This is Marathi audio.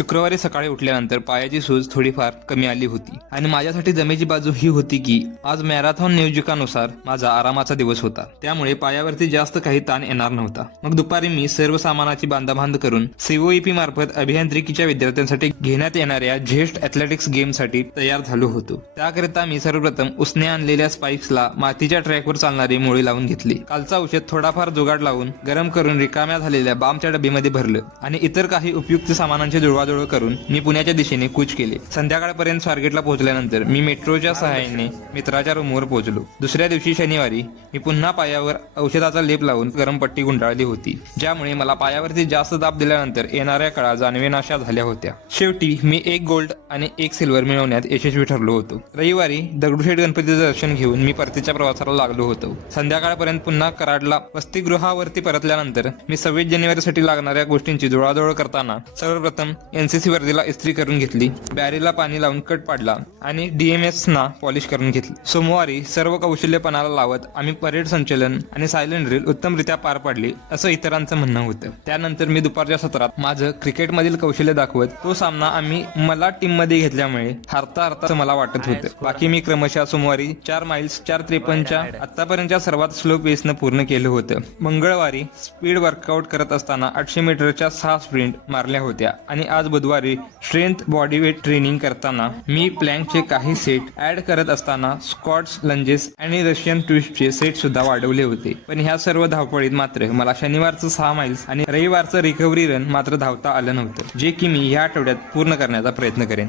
शुक्रवारी सकाळी उठल्यानंतर पायाची सूज थोडीफार कमी आली होती आणि माझ्यासाठी जमेची बाजू ही होती की आज मॅरेथॉन नियोजकानुसार माझा आरामाचा दिवस होता, त्यामुळे पायावरती जास्त काही ताण येणार नव्हता. मग दुपारी मी सर्व सामानाची बांधाबांध करून सीओईपी मार्फत अभियांत्रिकीच्या विद्यार्थ्यांसाठी घेण्यात येणाऱ्या झेस्ट ॲथलेटिक्स गेमसाठी तयार झालो होतो. त्याकरिता मी सर्वप्रथम उसने आणलेल्या स्पाइक्सला मातीच्या ट्रॅकवर चालणारी मोळी लावून घेतली. कालचा औषध थोडाफार जुगाड लावून गरम करून रिकाम्या झालेल्या बामच्या डबीमध्ये भरलं आणि इतर काही उपयुक्त सामानांची जुळवाजुळव करून मी पुण्याच्या दिशेने कूच केले. संध्याकाळपर्यंत स्वारगेटला पोहोचल्यानंतर मी मेट्रोच्या सहाय्याने मित्राच्या रूमवर पोहोचलो. दुसऱ्या दिवशी शनिवारी मी पुन्हा पायावर औषधाचा लेप लावून गरम पट्टी गुंडाळली होती, ज्यामुळे मला पायावरती जास्त दाब दिल्यानंतर येणाऱ्या काळा जाणवेनाशा झाल्या होत्या. शेवटी मी 1 गोल्ड आणि 1 सिल्वर मिळवण्यात यशस्वी ठरलो होतो. रविवारी दगडूशेठ गणपतीचं दर्शन घेऊन मी परतीच्या प्रवासाला लागलो होतो. संध्याकाळपर्यंत पुन्हा कराडला वसतिगृहावरती परतल्यानंतर मी 26 जानेवारीसाठी लागणाऱ्या गोष्टींची जुळवाजुळव करताना सर्वप्रथम एनसीसी वर्दीला इस्त्री करून घेतली, बॅरीला पाणी लावून कट पाडला आणि डीएमएसना पॉलिश करून घेतली. सोमवारी सर्व कौशल्यपणाला लावत आम्ही परेड संचलन आणि सायलेंट ड्रिल उत्तमरित्या पार पाडली असं इतरांचं म्हणणं होतं. त्यानंतर मी दुपारच्या सत्रात माझं क्रिकेटमधील कौशल्य दाखवत तो सामना आम्ही मला टीम मध्ये घेतल्यामुळे हारता हारता मला वाटत होतं. बाकी मी क्रमशः सोमवारी 4 माइल्स 4:53च्या आतापर्यंतच्या सर्वात स्लो पेसनं पूर्ण केलं होतं. मंगळवारी स्पीड वर्कआउट करत असताना 800 मीटरच्या 6 स्प्रिंट मारल्या होत्या आणि आज बुधवारी स्ट्रेंथ बॉडी वेट ट्रेनिंग करताना मी प्लँकचे काही सेट ऍड करत असताना स्क्वॉट्स, लंजेस आणि रशियन ट्विस्टचे सेट सुद्धा वाढवले होते. पण ह्या सर्व धावपळीत मात्र मला शनिवारचं 6 माइल्स आणि रविवारचं रिकव्हरी रन मात्र धावता आलं नव्हतं, जे की मी ह्या आठवड्यात पूर्ण करण्याचा प्रयत्न करेन.